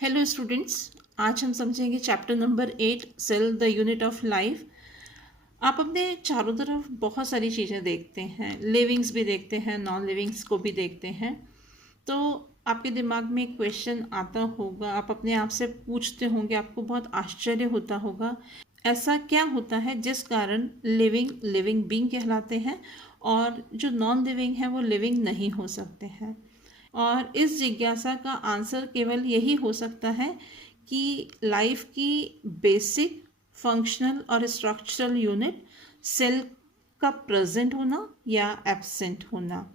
Hello students, आज हम समझेंगे chapter number 8 cell the unit of life. आप अपने चारों तरफ बहुत सारी चीज़ें देखते हैं, लिविंग्स भी देखते हैं, नॉन लिविंग्स को भी देखते हैं। तो आपके दिमाग में एक क्वेश्चन आता होगा, आप अपने आप से पूछते होंगे, आपको बहुत आश्चर्य होता होगा, ऐसा क्या होता है जिस कारण लिविंग लिविंग बीइंग कहलाते हैं और जो नॉन लिविंग है वो लिविंग नहीं हो सकते हैं। और इस जिज्ञासा का आंसर केवल यही हो सकता है कि लाइफ की बेसिक फंक्शनल और स्ट्रक्चरल यूनिट सेल का प्रेजेंट होना या एब्सेंट होना।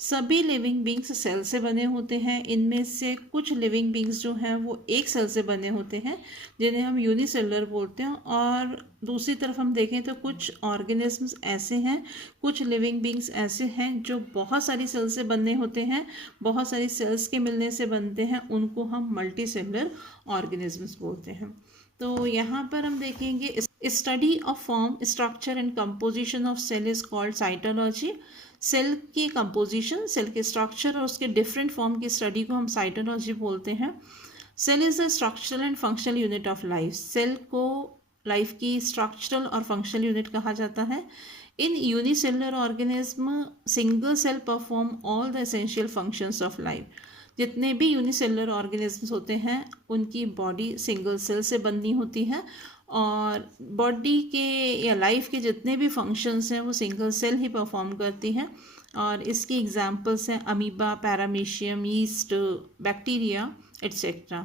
सभी लिविंग बींग्स सेल से बने होते हैं। इनमें से कुछ लिविंग बींग्स जो हैं वो एक सेल से बने होते हैं जिन्हें हम यूनिसेलुलर बोलते हैं, और दूसरी तरफ हम देखें तो कुछ ऑर्गेनिजम्स ऐसे हैं, कुछ लिविंग बींग्स ऐसे हैं जो बहुत सारी सेल से बने होते हैं, बहुत सारी सेल्स के मिलने से बनते हैं। उनको हम मल्टी सेलुलर ऑर्गेनिजम्स बोलते हैं। तो यहाँ पर हम देखेंगे study of form, structure and composition of cell is called cytology. Cell की कंपोजिशन, सेल के स्ट्रक्चर और उसके डिफरेंट फॉर्म की स्टडी को हम साइटोलॉजी बोलते हैं। Cell is the structural and functional unit of life. Cell को लाइफ की स्ट्रक्चरल और फंक्शनल यूनिट कहा जाता है। In unicellular organism single cell perform all the essential functions of life. जितने भी यूनिसेलुलर ऑर्गेनिजम्स होते हैं उनकी बॉडी सिंगल सेल से बनी होती है, और बॉडी के या लाइफ के जितने भी फंक्शंस हैं वो सिंगल सेल ही परफॉर्म करती हैं। और इसकी एग्जांपल्स हैं amoeba, paramecium, yeast, bacteria etcetera.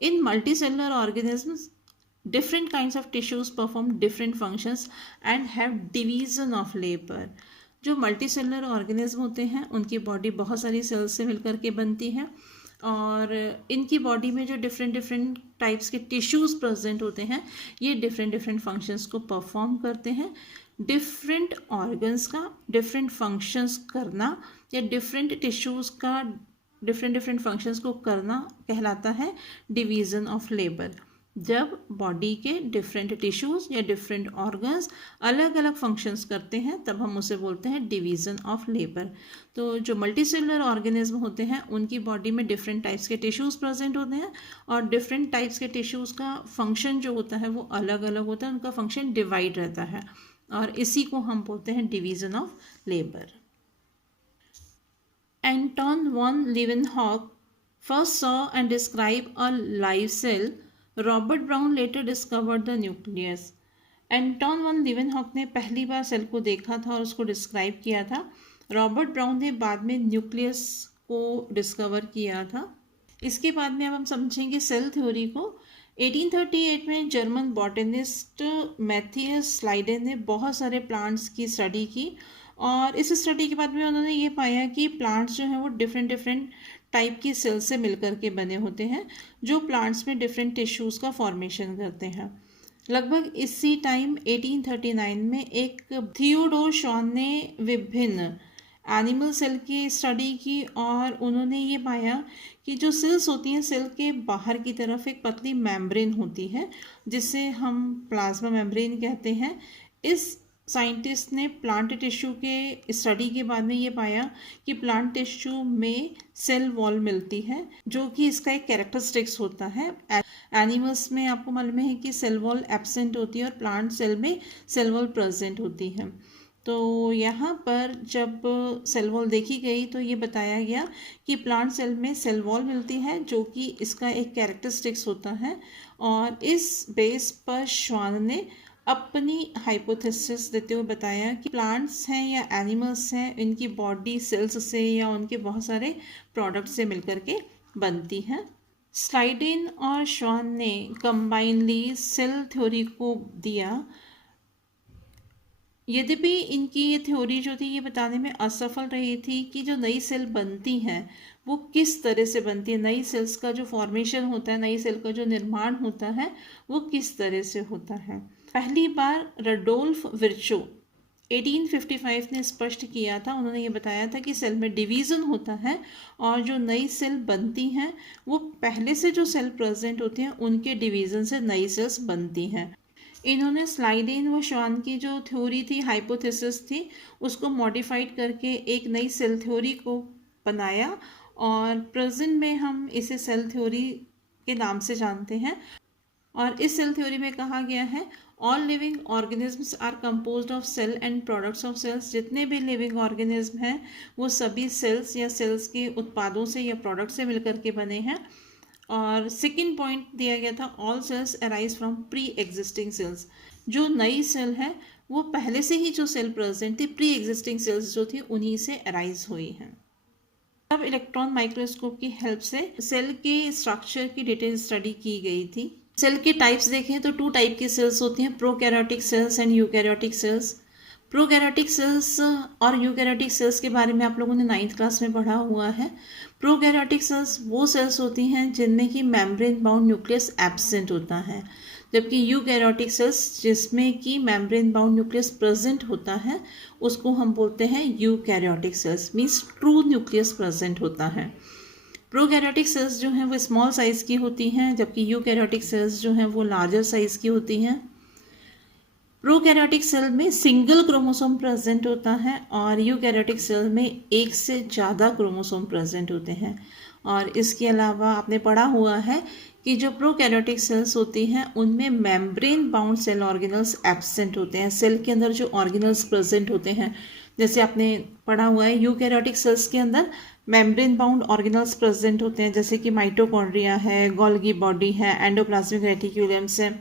In multicellular organisms different kinds of tissues perform different functions and have division of labor। जो मल्टीसेलुलर ऑर्गेनिज्म होते हैं उनकी बॉडी बहुत सारी सेल्स से मिलकर के बनती है, और इनकी बॉडी में जो डिफरेंट डिफरेंट टाइप्स के टिश्यूज़ प्रेजेंट होते हैं ये डिफरेंट डिफरेंट फंक्शंस को परफॉर्म करते हैं। डिफरेंट ऑर्गन्स का डिफरेंट फंक्शंस करना या डिफरेंट टिश्यूज़ का डिफरेंट डिफरेंट फंक्शंस को करना कहलाता है डिवीज़न ऑफ लेबर। जब बॉडी के डिफरेंट टिश्यूज़ या डिफरेंट ऑर्गन्स अलग अलग फंक्शंस करते हैं तब हम उसे बोलते हैं डिवीज़न ऑफ लेबर। तो जो मल्टीसेलुलर ऑर्गेनिज्म होते हैं उनकी बॉडी में डिफरेंट टाइप्स के टिश्यूज़ प्रेजेंट होते हैं, और डिफरेंट टाइप्स के टिश्यूज़ का फंक्शन जो होता है वो अलग अलग होता है, उनका फंक्शन डिवाइड रहता है, और इसी को हम बोलते हैं division of labour. Anton van Leeuwenhoek first saw and described a live cell. Robert Brown later discovered the nucleus. Anton van Leeuwenhoek ने पहली बार सेल को देखा था और उसको डिस्क्राइब किया था। रॉबर्ट ब्राउन ने बाद में न्यूक्लियस को डिस्कवर किया था। इसके बाद में अब हम समझेंगे सेल थ्योरी को। 1838 में जर्मन बॉटनिस्ट मैथियस स्लाइडेन ने बहुत सारे प्लांट्स की स्टडी की, और इस स्टडी के बाद में उन्होंने ये पाया कि प्लांट्स जो हैं वो डिफरेंट डिफरेंट टाइप की सेल से मिलकर के बने होते हैं जो प्लांट्स में डिफरेंट टिश्यूज़ का फॉर्मेशन करते हैं। लगभग इसी टाइम 1839 में एक थियोडोर शॉन ने विभिन्न एनिमल सेल की स्टडी की, और उन्होंने ये पाया कि जो सेल्स होती हैं सेल के बाहर की तरफ एक पतली मेम्ब्रेन होती है जिसे हम प्लाज्मा मेम्ब्रेन कहते हैं। इस साइंटिस्ट ने प्लांट टिश्यू के स्टडी के बाद में ये पाया कि प्लांट टिश्यू में सेल वॉल मिलती है जो कि इसका एक कैरेक्टरिस्टिक्स होता है। एनिमल्स में आपको मालूम है कि सेल वॉल एब्सेंट होती है और प्लांट सेल में सेल वॉल प्रेजेंट होती है। तो यहाँ पर जब सेल वॉल देखी गई तो ये बताया गया कि प्लांट सेल में सेल वॉल मिलती है जो कि इसका एक कैरेक्टरिस्टिक्स होता है, और इस बेस पर श्वान ने अपनी हाइपोथेसिस देते हुए बताया कि प्लांट्स हैं या एनिमल्स हैं इनकी बॉडी सेल्स से या उनके बहुत सारे प्रोडक्ट से मिलकर के बनती है। स्लाइडेन और श्वान ने कंबाइनली सेल थ्योरी को दिया। यद्यपि इनकी ये थ्योरी जो थी ये बताने में असफल रही थी कि जो नई सेल बनती हैं वो किस तरह से बनती है, नई सेल्स का जो फॉर्मेशन होता है, नई सेल का जो निर्माण होता है वो किस तरह से होता है। पहली बार रडोल्फ विर्चो 1855 ने स्पष्ट किया था। उन्होंने ये बताया था कि सेल में डिवीज़न होता है और जो नई सेल बनती हैं वो पहले से जो सेल प्रेजेंट होती हैं उनके डिवीज़न से नई सेल्स बनती हैं। इन्होंने स्लाइडेन व श्वान की जो थ्योरी थी, हाइपोथेसिस थी, उसको मॉडिफाइड करके एक नई सेल थ्योरी को बनाया, और प्रेजेंट में हम इसे सेल थ्योरी के नाम से जानते हैं। और इस सेल थ्योरी में कहा गया है all living organisms are composed of cell and products of cells. जितने भी लिविंग ऑर्गेनिज्म हैं वो सभी सेल्स या सेल्स के उत्पादों से या प्रोडक्ट से मिलकर के बने हैं। और सेकंड पॉइंट दिया गया था all cells arise from pre existing cells. जो नई सेल है वो पहले से ही जो सेल प्रेजेंट थी, प्री एग्जिस्टिंग सेल्स जो थी उन्हीं से अराइज हुई हैं। अब इलेक्ट्रॉन माइक्रोस्कोप की हेल्प से सेल के स्ट्रक्चर की डिटेल स्टडी की गई थी। सेल के टाइप्स देखें तो 2 टाइप की सेल्स होती हैं, prokaryotic cells and eukaryotic cells. Prokaryotic cells और यूकैरियोटिक सेल्स के बारे में आप लोगों ने 9th क्लास में पढ़ा हुआ है। प्रोकैरियोटिक सेल्स वो सेल्स होती हैं जिनमें कि मेम्ब्रेन बाउंड न्यूक्लियस एब्सेंट होता है, जबकि यूकैरियोटिक सेल्स जिसमें कि मेम्ब्रेन बाउंड न्यूक्लियस प्रेजेंट होता है उसको हम बोलते हैं eukaryotic cells, means true nucleus present होता है। प्रोकैरियोटिक सेल्स जो हैं वो स्मॉल साइज़ की होती हैं, जबकि यूकैरियोटिक सेल्स जो हैं वो लार्जर साइज़ की होती हैं। प्रोकैरियोटिक सेल में सिंगल क्रोमोसोम प्रेजेंट होता है और यूकैरियोटिक सेल में एक से ज़्यादा क्रोमोसोम प्रेजेंट होते हैं। और इसके अलावा आपने पढ़ा हुआ है कि जो प्रोकैरियोटिक सेल्स होती हैं उनमें membrane bound cell organelles absent होते हैं। सेल के अंदर जो ऑर्गेनल्स प्रेजेंट होते हैं, जैसे आपने पढ़ा हुआ है यूकैरियोटिक सेल्स के अंदर मेम्ब्रेन बाउंड ऑर्गेनल्स प्रेजेंट होते हैं, जैसे कि माइटोकॉन्ड्रिया है, गोल्गी बॉडी है, एंडोप्लाज्मिक रेटिक्यूलम्स है।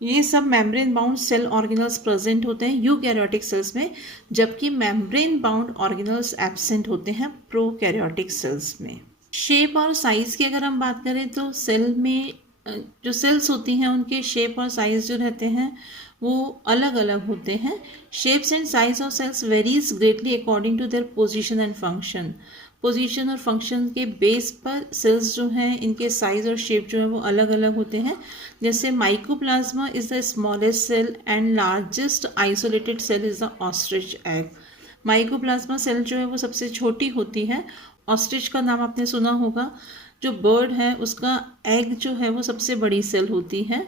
ये सब membrane bound cell organelles present होते हैं यूकैरियोटिक सेल्स में, जबकि मेम्ब्रेन बाउंड ऑर्गेनल्स एब्सेंट होते हैं प्रोकैरियोटिक सेल्स में। शेप और साइज़ की अगर हम बात करें तो सेल में जो सेल्स होती हैं उनके शेप और साइज़ जो रहते हैं वो अलग अलग होते हैं। Shapes and size of cells varies greatly according to their position and function. Position और फंक्शन के बेस पर सेल्स जो हैं इनके साइज और शेप जो है वो अलग अलग होते हैं। जैसे mycoplasma is the smallest cell and largest isolated cell is the ostrich egg. Mycoplasma cell जो है वो सबसे छोटी होती है। ऑस्ट्रिच का नाम आपने सुना होगा, जो बर्ड है उसका एग जो है वो सबसे बड़ी सेल होती है।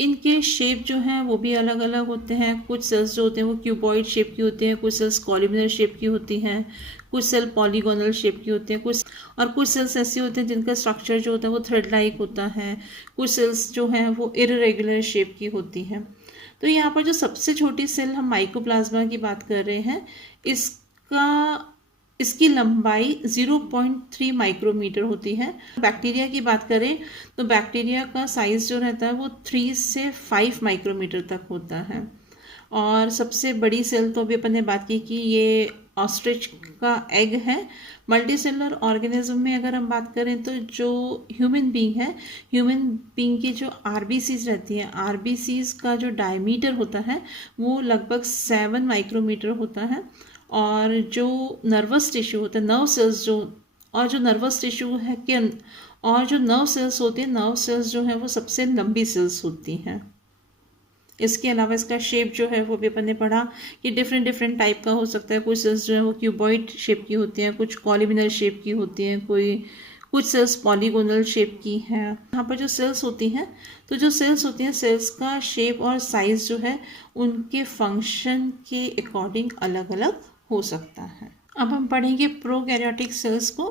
इनके शेप जो हैं वो भी अलग अलग होते हैं। कुछ सेल्स जो होते हैं वो क्यूबॉइड शेप की होती हैं, कुछ सेल्स कॉलमनर शेप की होती हैं, कुछ सेल पॉलीगोनल शेप की होती हैं, कुछ सेल्स ऐसे होते हैं जिनका स्ट्रक्चर जो होता है वो थ्रेड लाइक होता है। कुछ सेल्स जो हैं वो इर्रेगुलर शेप की होती हैं। तो यहाँ पर जो सबसे छोटी सेल हम माइकोप्लाज्मा की बात कर रहे हैं, इसकी लंबाई 0.3 माइक्रोमीटर होती है। बैक्टीरिया की बात करें तो बैक्टीरिया का साइज़ जो रहता है वो 3 से 5 माइक्रोमीटर तक होता है। और सबसे बड़ी सेल तो अभी अपन ने बात की कि ये ऑस्ट्रिच का एग है। मल्टी सेलुलर ऑर्गेनिज्म में अगर हम बात करें तो जो ह्यूमन बीइंग है, ह्यूमन बीइंग की जो आरबीसीज रहती हैं, आरबीसीज का जो डायमीटर होता है वो लगभग 7 माइक्रोमीटर होता है। और जो नर्वस टिश्यू होता है, नर्व सेल्स जो नर्वस टिश्यू है कि और जो नर्व सेल्स होती हैं, नर्व सेल्स जो है वो सबसे लंबी सेल्स होती हैं। इसके अलावा इसका शेप जो है वो भी अपन ने पढ़ा कि डिफरेंट टाइप का हो सकता है। कुछ सेल्स जो है वो क्यूबॉइड शेप की होती हैं, कुछ कॉलमनर शेप की होती हैं, कुछ सेल्स पॉलीगोनल शेप की हैं। यहाँ पर जो सेल्स होती हैं, तो जो सेल्स होती हैं सेल्स का शेप और साइज जो है उनके फंक्शन के अकॉर्डिंग अलग अलग हो सकता है। अब हम पढ़ेंगे प्रोकैरियोटिक सेल्स को।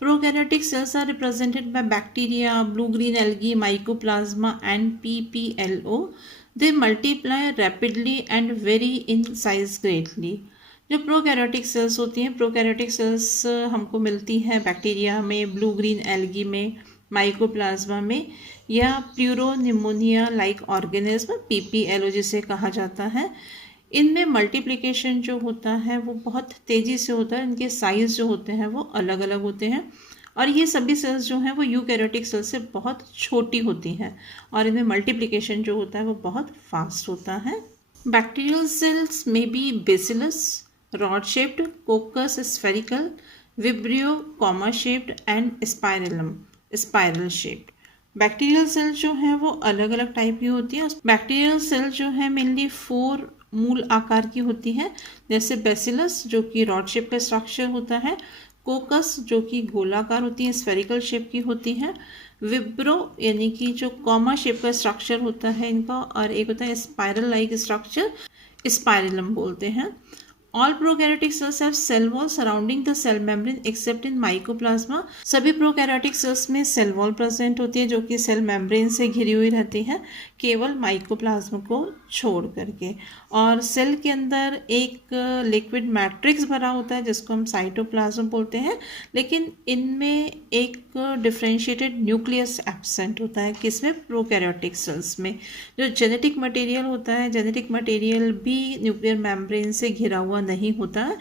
Prokaryotic cells are represented by bacteria, blue-green algae, mycoplasma and PPLO. They multiply rapidly and vary in size greatly. जो प्रोकैरियोटिक सेल्स होती हैं, प्रोकैरियोटिक सेल्स हमको मिलती हैं बैक्टीरिया में, ब्लू ग्रीन एल्गी में, माइकोप्लाज्मा में या प्यूरोनिमोनिया लाइक ऑर्गेनिज्म PPLO जिसे कहा जाता है। इनमें मल्टीप्लिकेशन जो होता है वो बहुत तेज़ी से होता है। इनके साइज़ जो होते हैं वो अलग अलग होते हैं और ये सभी सेल्स जो हैं वो यूकैरियोटिक सेल्स से बहुत छोटी होती हैं और इनमें मल्टीप्लिकेशन जो होता है वो बहुत फास्ट होता है। बैक्टीरियल सेल्स में be bacillus, rod shaped, coccus spherical, vibrio comma shaped and spiral shaped. Bacterial cell जो है वो अलग अलग टाइप की होती है। बैक्टीरियल सेल जो है मेनली 4 मूल आकार की होती है, जैसे बेसिलस जो कि रॉड शेप का स्ट्रक्चर होता है, कोकस जो कि गोलाकार होती है, स्फेरिकल शेप की होती है, विब्रो यानी कि जो कॉमा शेप का स्ट्रक्चर होता है इनका, और एक होता है स्पाइरल लाइक स्ट्रक्चर, स्पाइरलम बोलते हैं। All prokaryotic cells have cell wall surrounding the cell membrane except in mycoplasma. सभी प्रोकैरियोटिक सेल्स में सेल वॉल प्रेजेंट होती है जो कि सेल मेम्ब्रेन से घिरी हुई रहती है, केवल माइकोप्लाज्मा को छोड़ करके। और सेल के अंदर एक लिक्विड मैट्रिक्स भरा होता है जिसको हम साइटोप्लाज्म बोलते हैं, लेकिन इनमें एक डिफरेंशिएटेड न्यूक्लियस एब्सेंट होता है। किसमें? प्रोकैरियोटिक सेल्स में। जो जेनेटिक मटेरियल होता है, जेनेटिक मटेरियल भी न्यूक्लियर मेम्ब्रेन से घिरा हुआ नहीं होता है।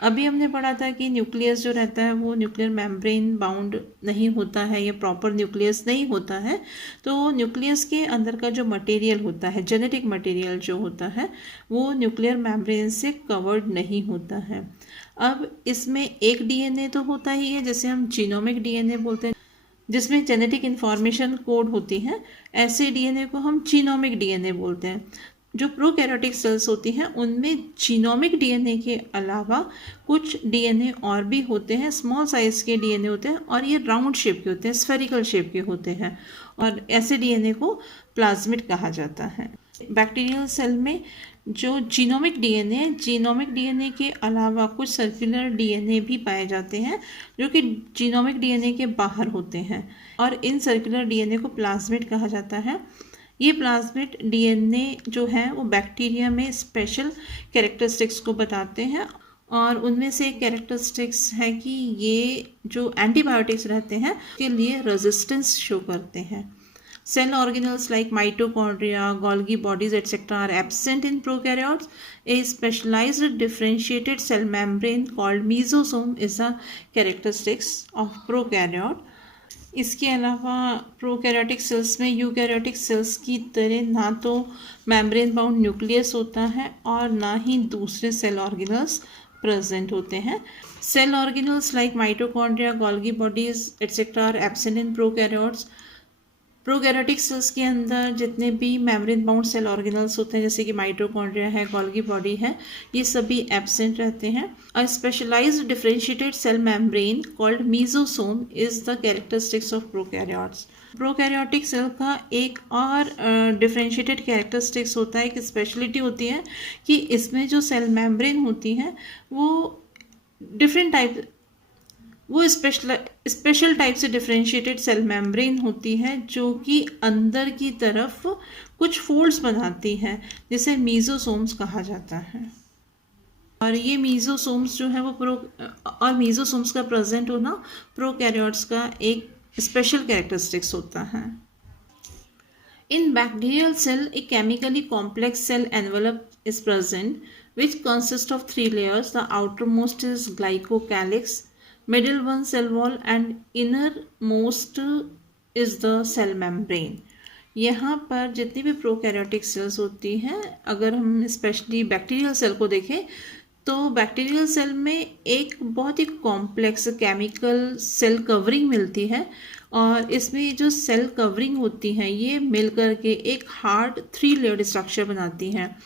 अभी हमने पढ़ा था कि न्यूक्लियस जो रहता है वो न्यूक्लियर मेम्ब्रेन बाउंड नहीं होता है, ये प्रॉपर न्यूक्लियस नहीं होता है। तो न्यूक्लियस के अंदर का जो मटेरियल होता है, जेनेटिक मटेरियल जो होता है, वो न्यूक्लियर मेम्ब्रेन से कवर्ड नहीं होता है। अब इसमें एक डीएनए तो होता ही है, जैसे हम जीनोमिक डीएनए बोलते हैं, जिसमें जेनेटिक इन्फॉर्मेशन कोड होती है। ऐसे डीएनए को हम जीनोमिक डीएनए बोलते हैं। जो प्रोकैरियोटिक सेल्स होती हैं उनमें जीनोमिक डीएनए के अलावा कुछ डीएनए और भी होते हैं, स्मॉल साइज के डीएनए होते हैं और ये राउंड शेप के होते हैं, स्फेरिकल शेप के होते हैं, और ऐसे डीएनए को प्लाज्मिड कहा जाता है। बैक्टीरियल सेल में जो जीनोमिक डीएनए के अलावा कुछ सर्कुलर डीएनए भी पाए जाते हैं जो कि जीनोमिक डीएनए के बाहर होते हैं, और इन सर्कुलर डीएनए को प्लाज्मिड कहा जाता है। ये प्लाज्मिड डीएनए जो है वो बैक्टीरिया में स्पेशल कैरेक्टरिस्टिक्स को बताते हैं, और उनमें से एक कैरेक्टरिस्टिक्स है कि ये जो एंटीबायोटिक्स रहते हैं के लिए रेजिस्टेंस शो करते हैं। Cell organelles like mitochondria, Golgi bodies, etc. are absent in prokaryotes. A specialized differentiated cell membrane called mesosome is a characteristics of prokaryote. इसके अलावा प्रोकैरियोटिक सेल्स में यूकैरियोटिक सेल्स की तरह ना तो मेम्ब्रेन बाउंड न्यूक्लियस होता है और ना ही दूसरे सेल ऑर्गेनल्स प्रेजेंट होते हैं। Cell organelles like mitochondria, Golgi bodies etcetera are absent in prokaryotes. Prokaryotic cells के अंदर जितने भी मेम्ब्रेन बाउंड सेल ऑर्गेनल्स होते हैं, जैसे कि माइटोकॉन्ड्रिया है, गोल्गी बॉडी है, ये सभी एब्सेंट रहते हैं। A specialised differentiated cell membrane called mesosome is the characteristics of prokaryotes. Prokaryotic cell का एक और डिफरेंशिएटेड कैरेक्टरिस्टिक्स होता है, एक स्पेशलिटी होती है कि इसमें जो सेल मेम्ब्रेन होती है वो डिफरेंट टाइप, वो स्पेशल टाइप से डिफरेंशिएटेड सेल मेम्ब्रेन होती है जो कि अंदर की तरफ कुछ फोल्ड्स बनाती हैं, जिसे मीजोसोम्स कहा जाता है। और ये मीजोसोम्स जो है वो मीजोसोम्स का प्रेजेंट होना प्रोकैरियोट्स का एक स्पेशल कैरेक्टरिस्टिक्स होता है। In bacterial cell a chemically complex cell envelope is present which consists of 3 layers. The outermost is glycocalyx, middle one cell wall and innermost is the cell membrane. यहाँ पर जितनी भी prokaryotic cells होती हैं, अगर हम स्पेशली बैक्टीरियल सेल को देखें तो बैक्टीरियल सेल में एक बहुत ही कॉम्प्लेक्स केमिकल सेल कवरिंग मिलती है, और इसमें जो सेल कवरिंग होती हैं ये मिलकर के एक हार्ड 3 लेयर्ड स्ट्रक्चर बनाती हैं,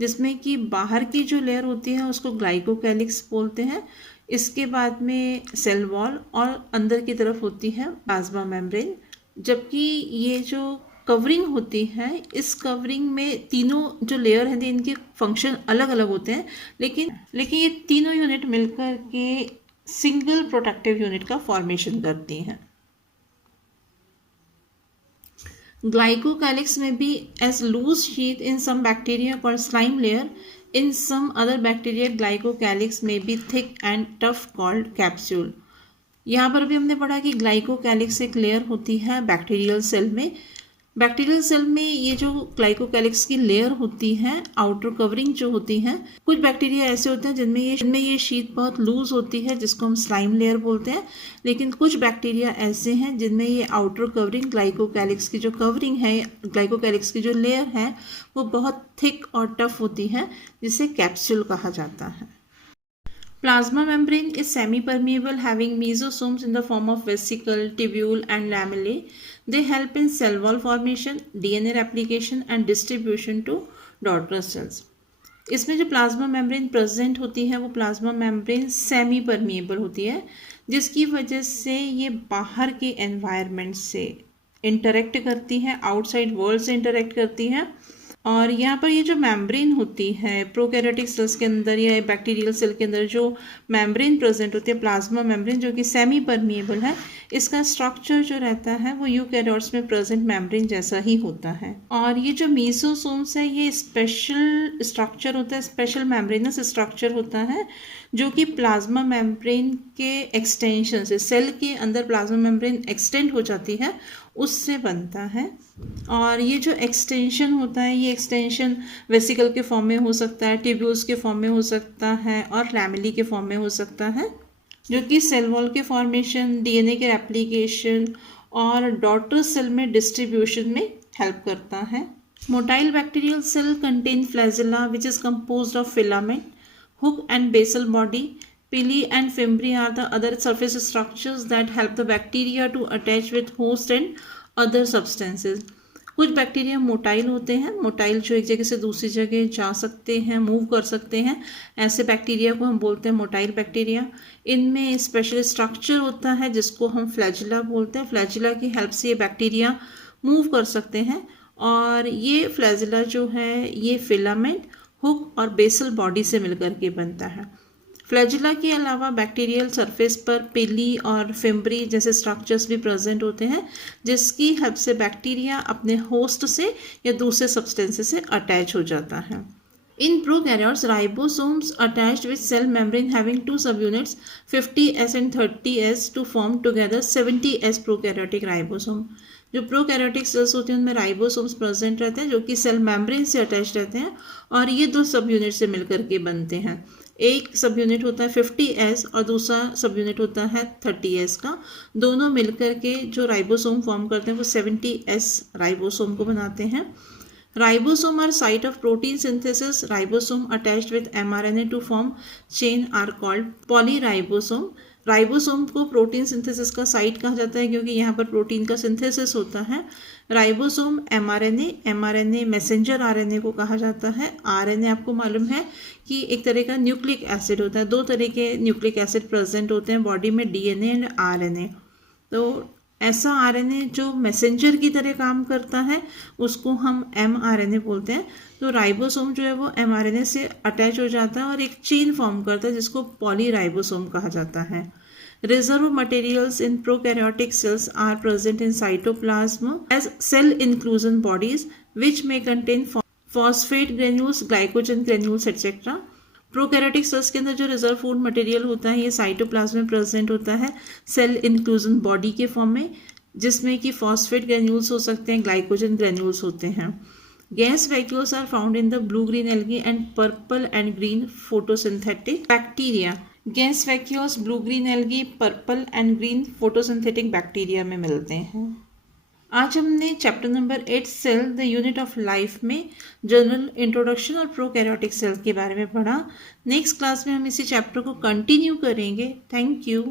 जिसमें कि बाहर की जो लेयर होती है उसको ग्लाइकोकैलिक्स बोलते हैं। इसके बाद में सेल वॉल और अंदर की तरफ होती है प्लाज्मा मेम्ब्रेन। जबकि ये जो कवरिंग होती है, इस कवरिंग में तीनों जो लेयर हैं इनके फंक्शन अलग अलग होते हैं, लेकिन ये तीनों यूनिट मिलकर के सिंगल प्रोटेक्टिव यूनिट का फॉर्मेशन करती हैं। Glycocalyx may be as loose sheath in some bacteria called slime layer. In some other bacteria, glycocalyx may be thick and tough called capsule. यहाँ पर भी हमने पढ़ा कि ग्लाइकोकैलिक्स एक लेयर होती है बैक्टीरियल सेल में। बैक्टीरियल सेल में ये जो ग्लाइकोकैलिक्स की लेयर होती है, आउटर कवरिंग जो होती है, कुछ बैक्टीरिया ऐसे होते हैं जिनमें ये शीट बहुत लूज होती है जिसको हम स्लाइम लेयर बोलते हैं, लेकिन कुछ बैक्टीरिया ऐसे हैं जिनमें ये आउटर कवरिंग ग्लाइकोकैलिक्स की जो कवरिंग है, ग्लाइकोकैलिक्स की जो लेयर है वो बहुत थिक और टफ होती है, जिसे कैप्सूल कहा जाता है। Plasma membrane is semi-permeable, having mesosomes in the form of vesicle, tubule and lamellae. They help in cell wall formation, DNA replication and distribution to daughter cells. इसमें जो प्लाज्मा मेम्ब्रेन प्रेजेंट होती है वो plasma membrane semi permeable होती है, जिसकी वजह से ये बाहर के एनवायरनमेंट से इंटरेक्ट करती है, आउटसाइड वर्ल्ड से इंटरेक्ट करती है, और यहाँ पर ये जो मेम्ब्रेन होती है प्रोकैरियोटिक सेल्स के अंदर या बैक्टीरियल सेल के अंदर जो मेम्ब्रेन प्रेजेंट होती है, प्लाज्मा मेम्ब्रेन, जो कि सेमी परमिएबल है, इसका स्ट्रक्चर जो रहता है वो यूकैरियोट्स में प्रेजेंट मेम्ब्रेन जैसा ही होता है। और ये जो मीसोसोम्स है ये स्पेशल स्ट्रक्चर होता है, स्पेशल मेम्ब्रेनस स्ट्रक्चर होता है जो कि प्लाज्मा मेम्ब्रेन के एक्सटेंशन से, सेल के अंदर प्लाज्मा मेम्ब्रेन एक्सटेंड हो जाती है उससे बनता है। और ये जो एक्सटेंशन होता है ये एक्सटेंशन वेसिकल के फॉर्म में हो सकता है, ट्यूब्यूल्स के फॉर्म में हो सकता है और लैमेली के फॉर्म में हो सकता है, जो कि सेल वॉल के फॉर्मेशन, डीएनए के रेप्लिकेशन और डॉटर सेल में डिस्ट्रीब्यूशन में हेल्प करता है। Motile bacterial cell contain flagella which is composed of filament, hook and basal body. Pili and fimbri are the other surface structures that help the bacteria to attach with host and other substances. कुछ bacteria motile होते हैं, motile जो एक जगह से दूसरी जगह जा सकते हैं, मूव कर सकते हैं, ऐसे बैक्टीरिया को हम बोलते हैं मोटाइल बैक्टीरिया। इनमें स्पेशल स्ट्रक्चर होता है जिसको हम फ्लैजिला बोलते हैं। फ्लैजिला की हेल्प से ये बैक्टीरिया मूव कर सकते हैं और ये फ्लैजिला जो है ये फिलामेंट, हुक और बेसल बॉडी से मिलकर के बनता है। फ्लैजिला के अलावा बैक्टीरियल सरफेस पर पिली और फिम्ब्री जैसे स्ट्रक्चर्स भी प्रेजेंट होते हैं जिसकी हेल्प से बैक्टीरिया अपने होस्ट से या दूसरे सब्सटेंसेस से अटैच हो जाता है। In prokaryotes, ribosomes attached with cell membrane having two subunits 50S and 30S to form together 70S prokaryotic ribosome. जो प्रोकैरियोटिक सेल्स होते हैं उनमें राइबोसोम्स प्रेजेंट रहते हैं जो कि सेल मेम्ब्रेन से अटैच रहते हैं और ये दो सब यूनिट से मिलकर के बनते हैं। एक सब यूनिट होता है 50S और दूसरा सब यूनिट होता है 30S का। दोनों मिलकर के जो राइबोसोम फॉर्म करते हैं वो 70S राइबोसोम को बनाते हैं। Ribosome are site of protein synthesis. Ribosome attached with mRNA to form chain are called polyribosome. Ribosome को प्रोटीन सिंथेसिस का साइट कहा जाता है क्योंकि यहाँ पर प्रोटीन का सिंथेसिस होता है। राइबोसोम एमआरएनए मैसेंजर आरएनए को कहा जाता है। आरएनए आपको मालूम है कि एक तरह का न्यूक्लिक एसिड होता है। दो तरह के न्यूक्लिक एसिड प्रेजेंट होते हैं बॉडी में, डीएनए एंड आरएनए। तो ऐसा आरएनए जो मैसेंजर की तरह काम करता है उसको हम एमआरएनए बोलते हैं। तो राइबोसोम जो है वो एमआरएनए से अटैच हो जाता है और एक चेन फॉर्म करता है जिसको पॉलीराइबोसोम कहा जाता है। Reserve materials in prokaryotic cells are present in cytoplasm as cell inclusion bodies which में contain phosphate granules, glycogen granules etcetera. Prokaryotic cells के अंदर जो रिजर्व फूड मटेरियल होता है ये साइटोप्लाज्म में प्रेजेंट होता है सेल इंक्लूजन बॉडी के फॉर्म में, जिसमें कि फॉस्फेट ग्रेन्यूल्स हो सकते हैं, ग्लाइकोजन ग्रेन्यूल्स होते हैं। Gas vacuoles are found in the blue green algae and purple and green photosynthetic bacteria. Gas vacuoles blue green algae, purple and green photosynthetic bacteria में मिलते हैं। आज हमने chapter number 8 cell the unit of life में general introduction और prokaryotic cell के बारे में पढ़ा। नेक्स्ट क्लास में हम इसी चैप्टर को कंटिन्यू करेंगे। Thank you.